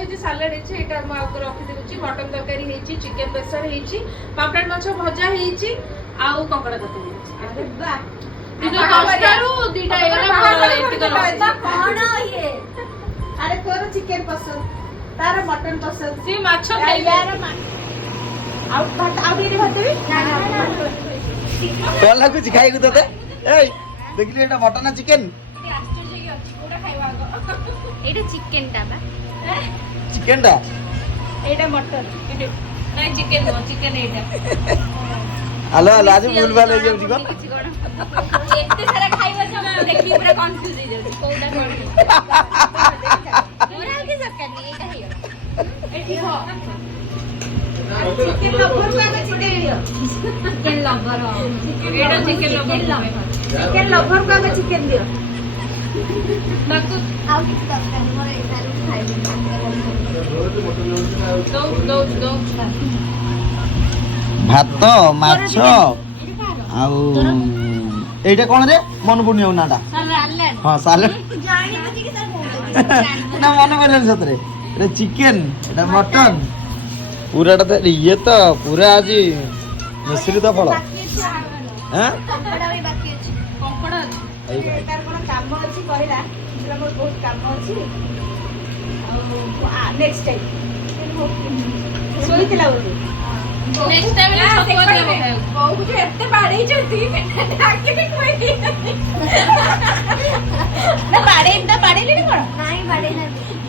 ହେଇଛି ସାଲାଡ ହେଇଛି ଏଇଟା ମୁଁ ଆଗକୁ ରଖି ଦେଉଛି ମଟନ ତରକାରୀ ହେଇଛି ଚିକେନ ବେସର ହେଇଛି ପାମ୍ପଡ଼ ମାଛ ଭଜା ହେଇଛି ଆଉ କଙ୍କଡା ତରକାରୀ ହେଇଛି ଆରେ ବାଃ ଦିନ 10ଟାରୁ 2ଟା ହେଇଗଲା କଣ ଇଏ ଆରେ ତୋର ଚିକେନ ପସନ୍ଦ ତାର ମଟନ ପସନ୍ଦ ସେ ମାଛ ଖାଇବେ ଆଉ ଭାତ ଆଉ ଟିକେ ଭାତ ବି ଭଲ ଲାଗୁଛି ଖାଇକୁ ତତେ ଏଇ ଦେଖିଲି ଏଇଟା ମଟନ ନା ଚିକେନ ଏଇଟା ଚିକେନ ଟା ବା ଚିକେନ ଟା ଏଇଟା ମଟନ ନାଇଁ ଚିକେନ ନୁହଁ ଚିକେନ ଏଇଟା ହ୍ୟାଲୋ ହ୍ୟାଲୋ ଆଜି ଭୁଲ ଭାଲ ହେଇଯାଉଛି କଣ କିଛି କଣ ଏତେ ସାରା ଖାଇବା ଦେଖିକି ପୁରା କନଫ୍ୟୁଜ ହେଇଯାଉଛି କୋଉଟା କଣ ମୋର ଆଉ କିଛି ଦରକାର ନାହିଁ ଏଇଟା ହେଇଗଲା ଏଠି ହଁ ଚିକେନ ଲଭରକୁ ଆଗ ଚିକେନ ଦିଅ ଚିକେନ ଲଭର ଏଇଟା ଚିକେନ ଲଭର ଚିକେନ ଲଭରକୁ ଆଗ ଚିକେନ ଦିଅ ତାକୁ ଆଉ କିଛି ଦରକାର ନାହିଁ ମୋର ଏଇଟାରୁ ଖାଇବି ଦଉ ଭାତ ମାଛ ଆଉ ଏଇଟା କଣ ରେ ମନେ ପଡୁନି ଆଉ ନାଟା ହଁ ସାଲାଡ ଜାଣିବୁଛି କି ସାର୍ ନା ମନେ ପଡ଼ିଲାନି ସତରେ ଏଇଟା ଚିକେନ ଏଇଟା ମଟନ ପୁରାଟା ତ ଇଏ ତ ପୁରା ଆଜି ମିଶ୍ରିତ ଫଳ ଆଁ କଙ୍କଡା ବି ବାକି ଅଛି କଙ୍କଡା ଅଛି ଏଇ ଭାଇ ତାର କଣ କାମ ଅଛି କହିଲା ମୋର ବହୁତ କାମ ଅଛି ଆଉ ନେକ୍ସଟ ଟାଇମ୍ ଶୋଇଥିଲା ବୋଧେ ନେକ୍ସଟ ଟାଇମ୍ ରେ ସତ କଥା କହିବ କହୁଛୁ ଏତେ ବାଡେଇଛନ୍ତି ନା ବାଡେଇଲିଣି କଣ ନାଇଁ ବାଡେଇ ନାହାନ୍ତି